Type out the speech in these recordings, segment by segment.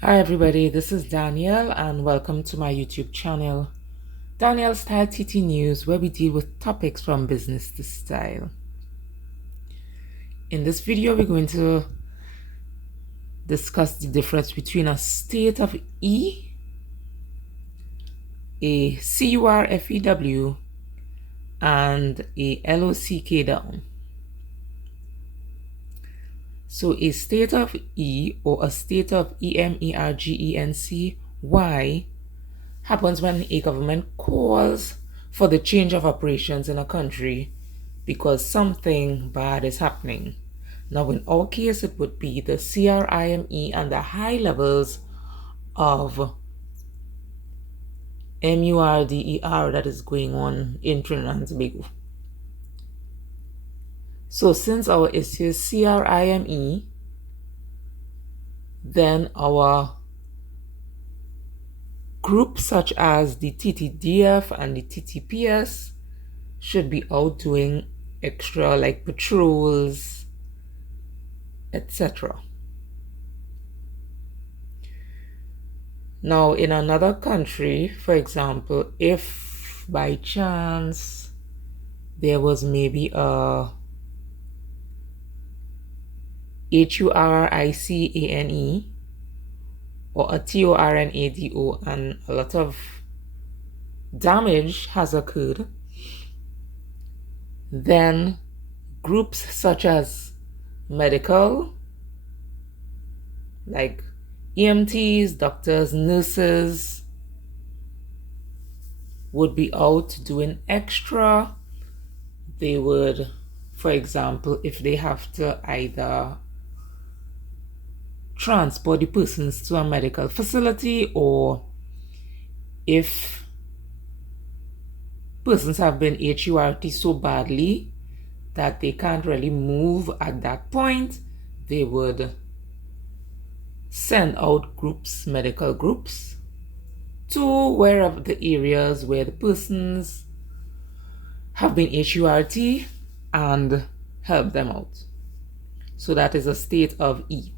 Hi everybody, this is Danielle and welcome to my YouTube channel, Danielle Style TT News, where we deal with topics from business to style. In this video, we're going to discuss the difference between a state of E, a C.ur.few, and a L.0c.k.down. So a state of E or a state of emergency happens when a government calls for the change of operations in a country because something bad is happening. Now, in our case, it would be the CRIME and the high levels of MURDER that is going on in Trinidad and Tobago. So since our issue is CRIME, then our groups such as the TTDF and the TTPS should be out doing extra like patrols, etc. Now, in another country, for example, if by chance there was maybe a HURICANE or a TORNADO and a lot of damage has occurred, then groups such as medical, like EMTs, doctors, nurses, would be out doing extra. They would, for example, if they have to either transport the persons to a medical facility, or if persons have been HURT so badly that they can't really move at that point, they would send out groups, medical groups, to wherever the areas where the persons have been HURT and help them out. So that is a state of E.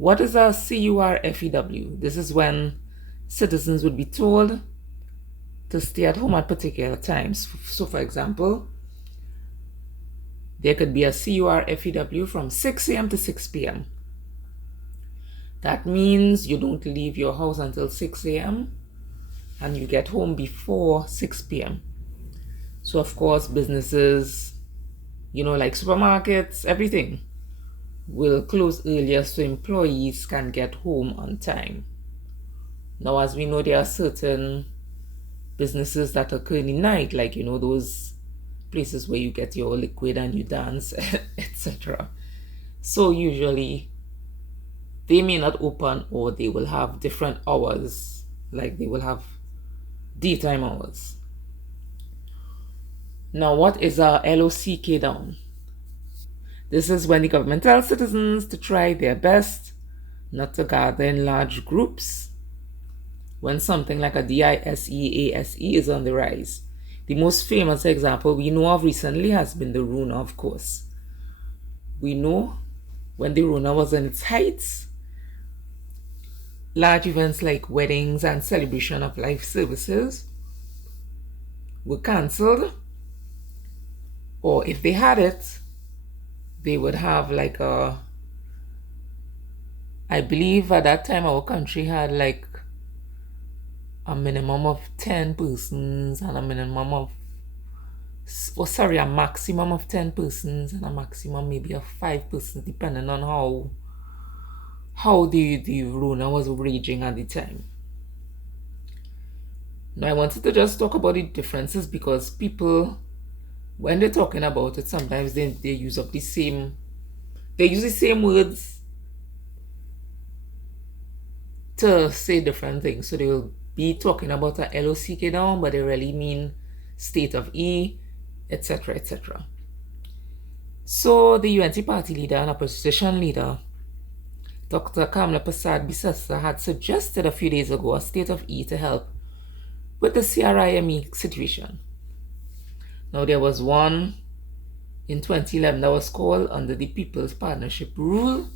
What is a C.ur.few? This is when citizens would be told to stay at home at particular times. So for example, there could be a C.ur.few from 6 a.m. to 6 p.m. That means you don't leave your house until 6 a.m. and you get home before 6 p.m. So of course, businesses, like supermarkets, everything will close earlier so employees can get home on time. Now, as we know, there are certain businesses that occur in the night, like, those places where you get your liquid and you dance, etc. So usually they may not open, or they will have different hours, like they will have daytime hours. Now, what is a L.0c.k.down? This is when the government tells citizens to try their best not to gather in large groups when something like a DISE, ASE is on the rise. The most famous example we know of recently has been the Rona, of course. We know when the Rona was in its heights, large events like weddings and celebration of life services were cancelled, or if they had it, they would have like I believe at that time our country had like a minimum of 10 persons and a maximum of 10 persons and a maximum maybe of 5 persons, depending on how the Rona was raging at the time. Now, I wanted to just talk about the differences because people, when they're talking about it, sometimes they use the same words to say different things. So they will be talking about a L.0c.k.down, but they really mean state of E, etc., etc. So the UNC party leader and opposition leader, Dr. Kamla Prasad Bisesta, had suggested a few days ago a state of E to help with the CRIME situation. Now, there was one in 2011 that was called under the People's Partnership Rule,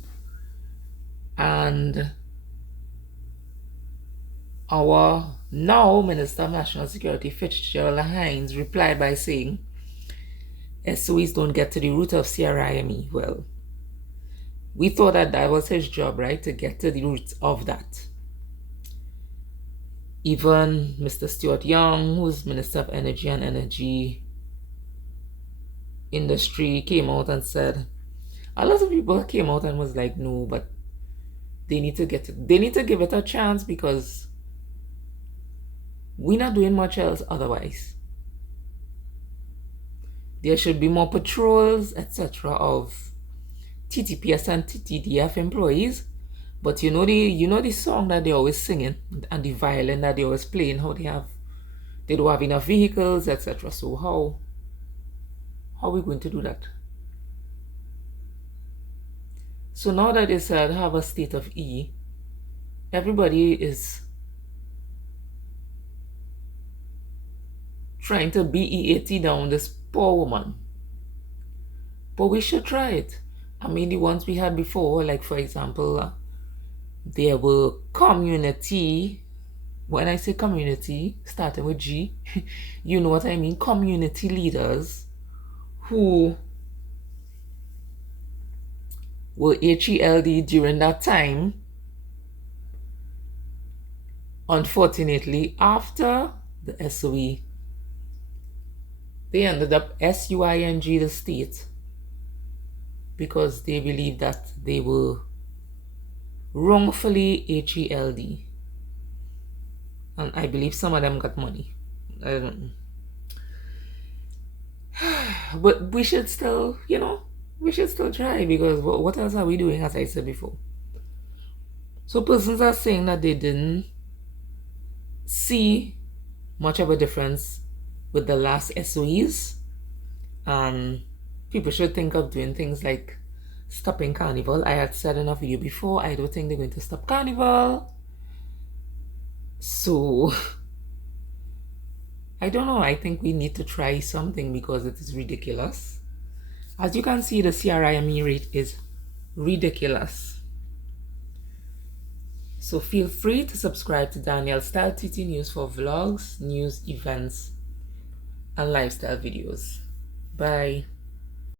and Our now Minister of National Security, Fitzgerald Hines, replied by saying, SOEs don't get to the root of CRIME. Well, we thought that that was his job, right? To get to the root of that. Even Mr. Stuart Young, who's Minister of Energy and Energy Industry, came out and said, a lot of people came out and was like, no, but they need to give it a chance because we're not doing much else otherwise. There should be more patrols, etc., of TTPS and TTDF employees. But you know the song that they're always singing and the violin that they're always playing, how they don't have enough vehicles, etc. So how are we going to do that? So now that they said have a state of E, everybody is trying to BEAT down this poor woman. But we should try it. I mean, the ones we had before, like for example, there were community, when I say community, starting with G, you know what I mean, community leaders who were HELD during that time. Unfortunately, after the SOE, they ended up SUING the state because they believed that they were wrongfully HELD. And I believe some of them got money. I don't know. But we should still, we should still try because what else are we doing, as I said before? So persons are saying that they didn't see much of a difference with the last SOEs, and people should think of doing things like stopping carnival. I had said in a video before, I don't think they're going to stop carnival. So I don't know. I think we need to try something because it is ridiculous. As you can see, the CRIME rate is ridiculous. So feel free to subscribe to Daniel's Style TT News for vlogs, news, events, and lifestyle videos. Bye.